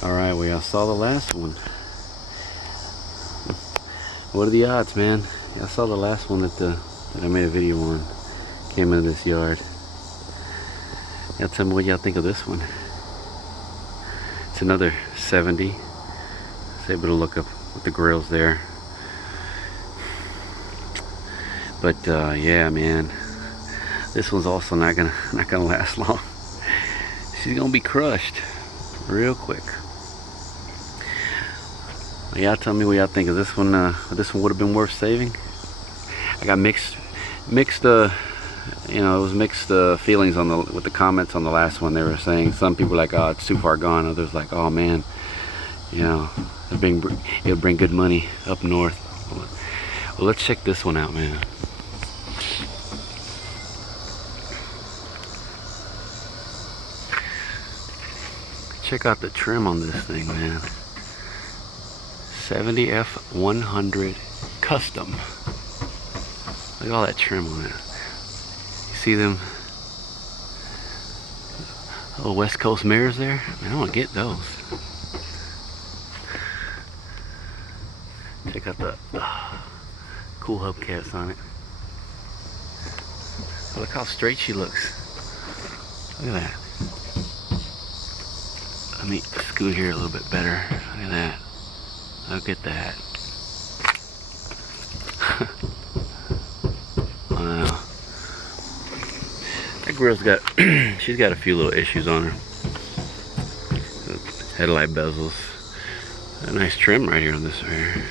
Alright, we all saw the last one. What are the odds, man? I saw the last one that I made a video on. Came into this yard. Y'all tell me what y'all think of this one. It's another 70. I was able to look up with the grills there. But yeah, man, this one's also not gonna last long. She's gonna be crushed real quick. Y'all tell me what y'all think of this one. This one would have been worth saving. I got mixed you know, it was mixed feelings on with the comments on the last one. They were saying, some people were like, oh, it's too far gone. Others like, oh man, you know, it'll bring good money up north. Well, let's check this one out, man. Check out the trim on this thing, man. 70 F100 custom. Look at all that trim on it. You see them little West Coast mirrors there? Man, I want to get those. Check out the cool hubcaps on it. Look how straight she looks. Look at that. Let me scoot here a little bit better. Look at that. Look at that. Wow. That girl's got, she's got a few little issues on her. Headlight bezels. A nice trim right here on this right here.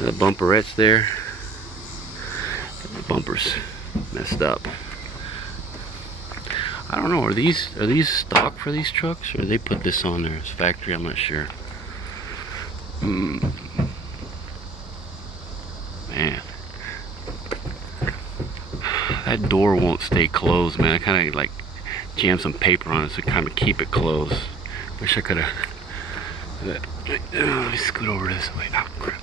The bumperettes there. The bumpers messed up. I don't know, are these stock for these trucks, or they put this on there as factory? I'm not sure. Man, that door won't stay closed, man. I kind of like jammed some paper on it to kind of keep it closed. Wish I could have. Let me scoot over this way. Oh, crap.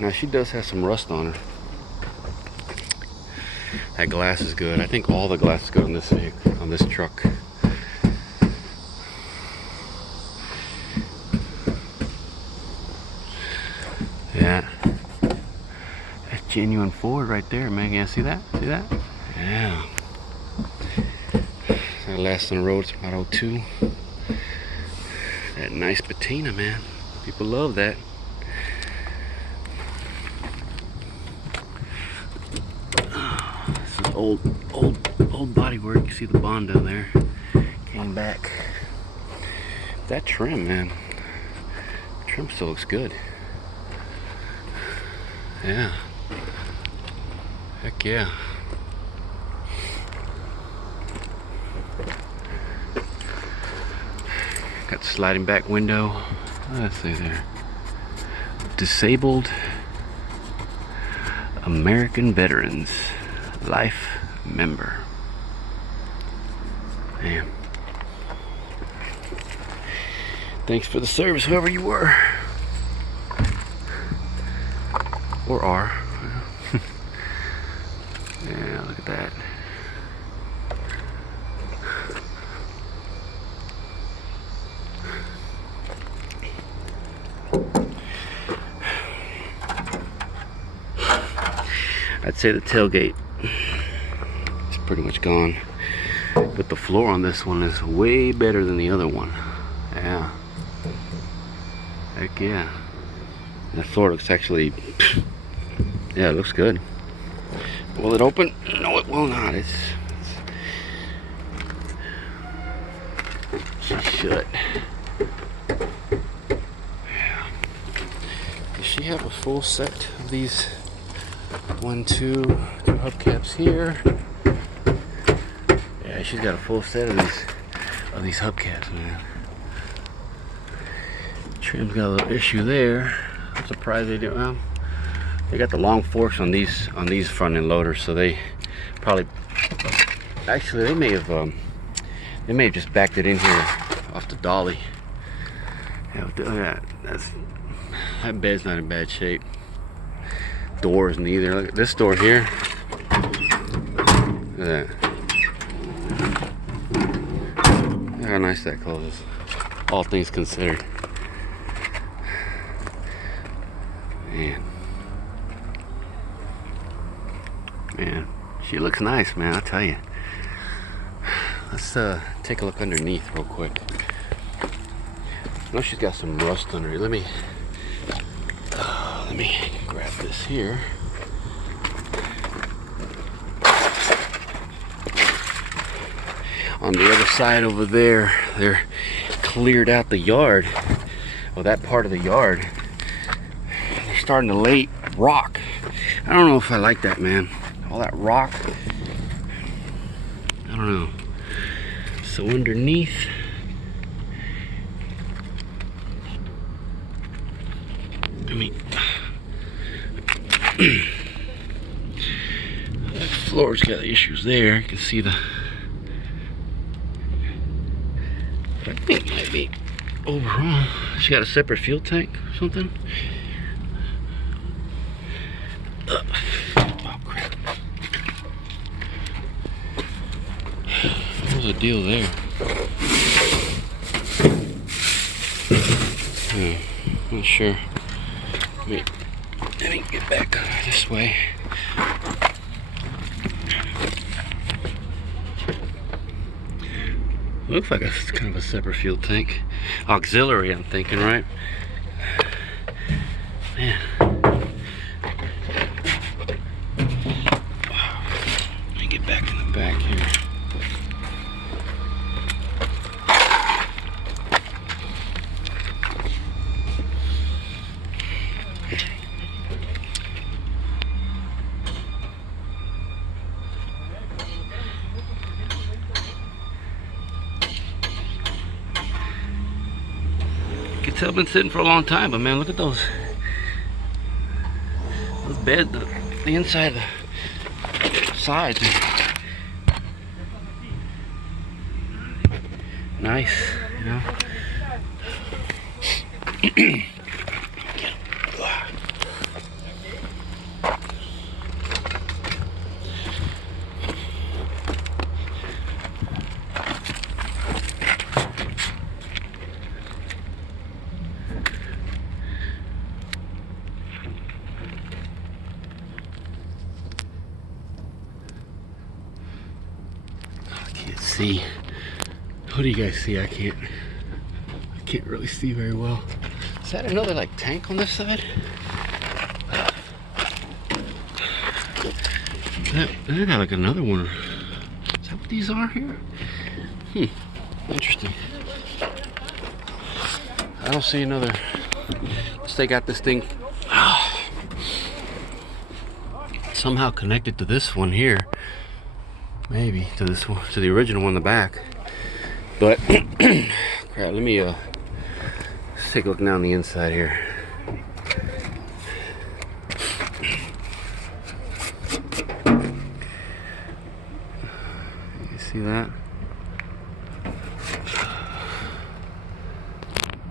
Now she does have some rust on her. That glass is good. I think all the glass is good on this vehicle, on this truck. Yeah. That's genuine Ford right there, man. You see that? See that? Yeah. That last on the road, it's about 02. That nice patina, man. People love that. Old bodywork. You see the bond down there. Came back. That trim, man. Trim still looks good. Yeah. Heck yeah. Got the sliding back window. Let's see there. Disabled American Veterans Life Member. Man. Thanks for the service, whoever you were. Or are. Yeah, look at that. I'd say the tailgate is pretty much gone, but the floor on this one is way better than the other one. Yeah. Heck yeah. That floor looks actually, yeah, it looks good. Will it open? No, it will not. It's shut. Yeah. Does she have a full set of these? Two hubcaps here. Yeah, she's got a full set of these hubcaps, man. Trim's got a little issue there. I'm surprised they do. Well, they got the long forks on these front end loaders, so they probably actually they may have just backed it in here off the dolly. Yeah, that bed's not in bad shape. Doors neither. Look at this door here. Look at that. Look how nice that closes, all things considered. Man, she looks nice, man, I'll tell you. Let's take a look underneath real quick. I know she's got some rust under it. Let me grab this here. On the other side over there, they're cleared out the yard. Well, that part of the yard. They're starting to lay rock. I don't know if I like that, man. All that rock. I don't know. So underneath, that floor's got issues there. You can see the, I think it might be overall. She got a separate fuel tank or something. Oh crap. What was the deal there? Not sure. Let me get back this way. Looks like it's kind of a separate fuel tank. Auxiliary, I'm thinking, right? Man. Let me get back in the back here. It's been sitting for a long time, but man, look at those beds, the inside of the sides. Nice, you know. See, what do you guys see? I can't really see very well. Is that another like tank on this side? I got like another one. Is that what these are here? Interesting. I don't see another. Unless they got this thing somehow connected to this one here. Maybe to this one, to the original one in the back. But crap, let me let's take a look down the inside here. You see that?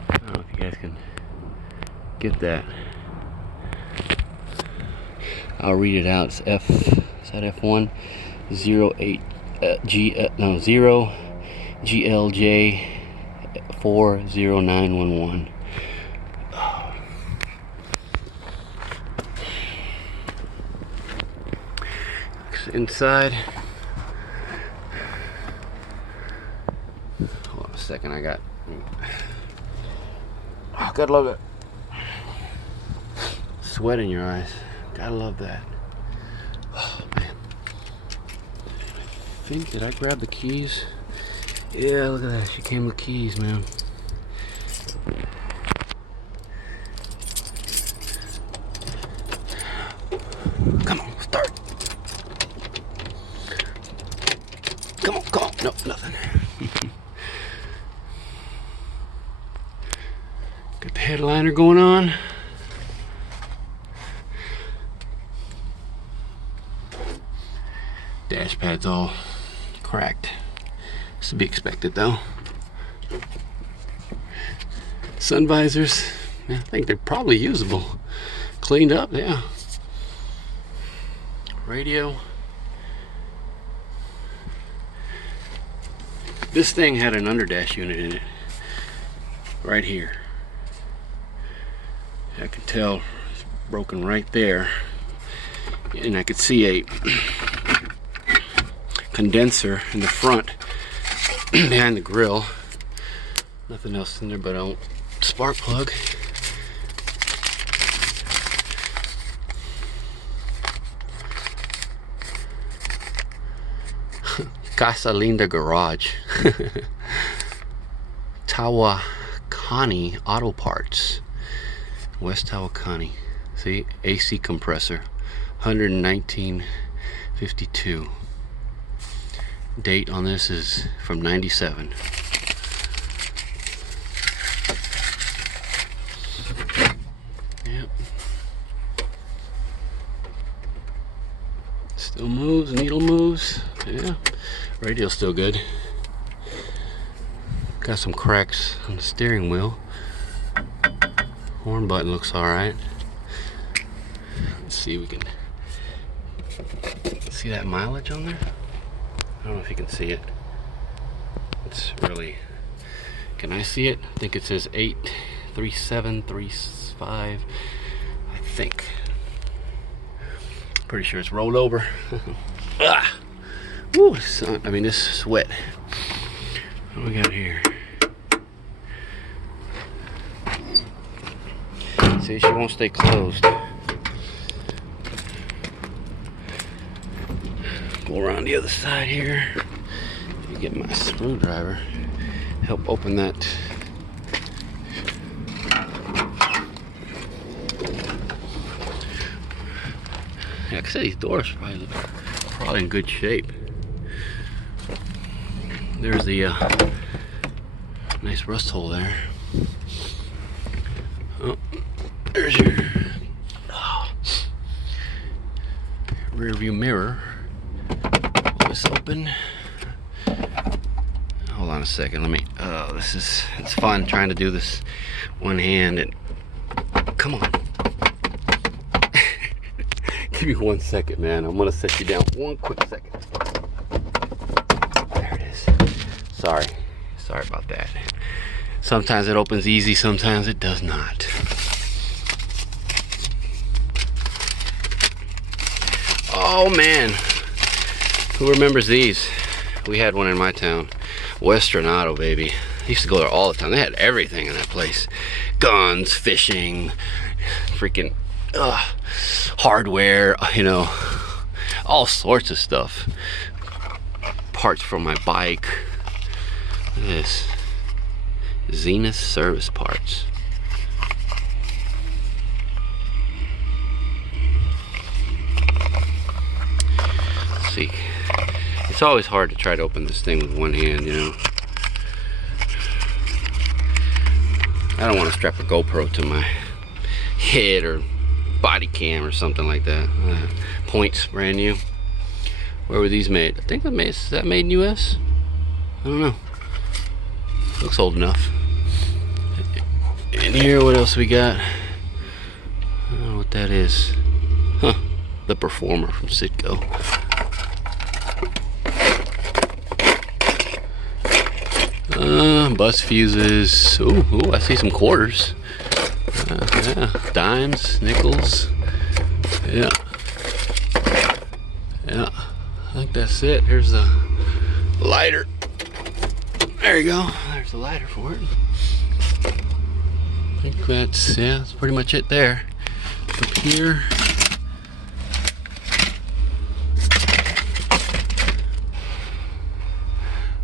I don't know if you guys can get that. I'll read it out. It's F. Is that F1? 0 GLJ 40911. Inside. Hold on a second. I got. Oh, gotta love it. Sweat in your eyes. Gotta love that. Oh man. Did I grab the keys? Yeah, look at that. She came with keys, man. Come on, start. Come on. No, nothing. Got the headliner going on. Dash pad's all cracked. It's to be expected though. Sun visors, I think they're probably usable. Cleaned up, yeah. Radio. This thing had an underdash unit in it, right here. I can tell it's broken right there, and I could see a condenser in the front behind the grill. Nothing else in there but a spark plug. Casa Linda Garage. Tawakani Auto Parts, West Tawakani. See, AC compressor, 119.52. Date on this is from 97. Yep. Still moves, needle moves. Yeah. Radio's still good. Got some cracks on the steering wheel. Horn button looks alright. Let's see if we can see that mileage on there. I don't know if you can see it. It's really, can I see it? I think it says 83735. I think. Pretty sure it's rolled over. Ah. Woo, son, I mean, this is wet. What do we got here? See, she won't stay closed. Go around the other side here. Get my screwdriver. Help open that. Yeah, like I said, these doors are probably in good shape. There's the nice rust hole there. Oh, there's your rear view mirror. Pull this open. Hold on a second. Let me. Oh, it's fun trying to do this one hand. And come on. Give me 1 second, man. I'm gonna set you down 1 quick second. Sorry about that. Sometimes it opens easy, sometimes it does not. Oh man, who remembers these? We had one in my town, Western Auto, baby. I used to go there all the time. They had everything in that place. Guns, fishing, freaking hardware, you know, all sorts of stuff. Parts for my bike. Look at this. Zenith Service Parts. Let's see. It's always hard to try to open this thing with one hand, you know. I don't want to strap a GoPro to my head or body cam or something like that. Points, brand new. Where were these made? I think is that made in US? I don't know. Looks old enough. And here, what else we got? I don't know what that is. Huh. The Performer from Citgo. Bus fuses. Ooh, I see some quarters. Yeah, dimes, nickels. Yeah. Yeah, I think that's it. Here's the lighter. There you go. There's the lighter for it. I think that's pretty much it there. Up here.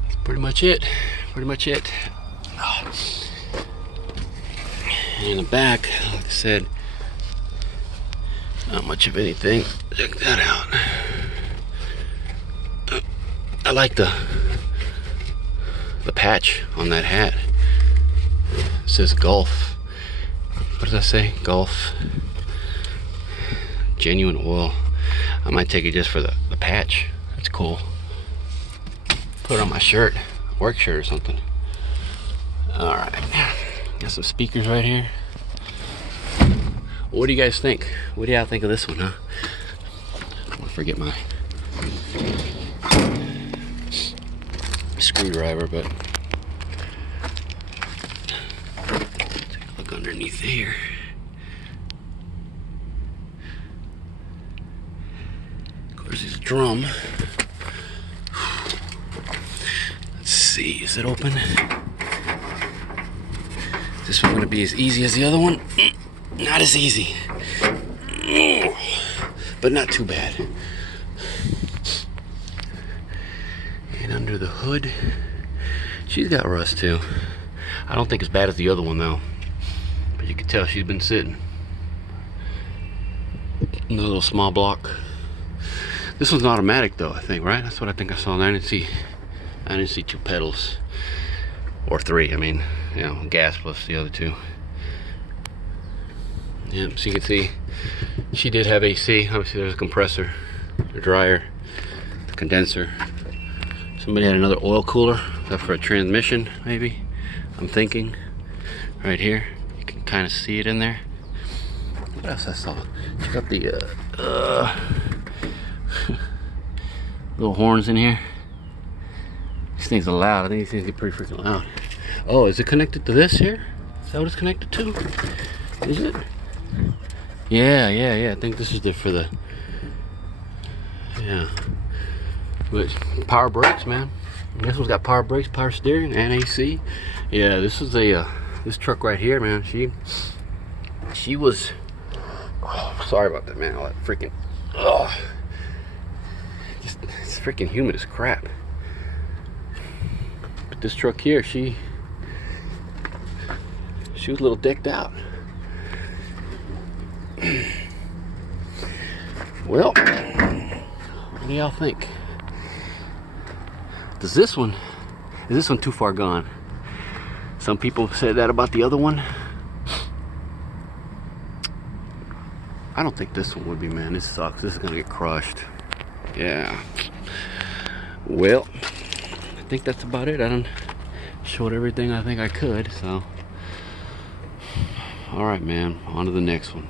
That's pretty much it. Pretty much it. Oh. And in the back, like I said, not much of anything. Check that out. I like the patch on that hat. It says Golf. What does that say? Golf. Genuine oil. I might take it just for the patch. That's cool. Put it on my shirt. Work shirt or something. Alright. Got some speakers right here. What do you guys think? What do y'all think of this one, huh? I forget my screwdriver, but take a look underneath here. Of course, it's a drum. Let's see, is it open? Is this one going to be as easy as the other one? Not as easy, but not too bad. And under the hood, she's got rust too. I don't think it's bad as the other one though, but you can tell she's been sitting. Another little small block. This one's automatic though, I think, right? That's what I think I saw. And I didn't see two pedals, or three. I mean, you know, gas plus the other two. Yep, so you can see she did have AC. Obviously there's a compressor, a dryer, the condenser. Somebody had another oil cooler. Is that for a transmission, maybe? I'm thinking. Right here. You can kind of see it in there. What else I saw? Check out the little horns in here. These things are loud. I think these things get pretty freaking loud. Oh, is it connected to this here? Is that what it's connected to? Is it? Yeah. I think this is it for the... Yeah. But power brakes, man. This one's got power brakes, power steering, and AC. Yeah, this is a this truck right here, man. She was. Oh, sorry about that, man. All that freaking. Oh, just it's freaking humid as crap. But this truck here, she was a little decked out. Well, what do y'all think? Is this one too far gone? Some people said that about the other one. I don't think this one would be, man. This sucks. This is gonna get crushed. Yeah. Well, I think that's about it. I done showed everything I think I could, so. All right, man. On to the next one.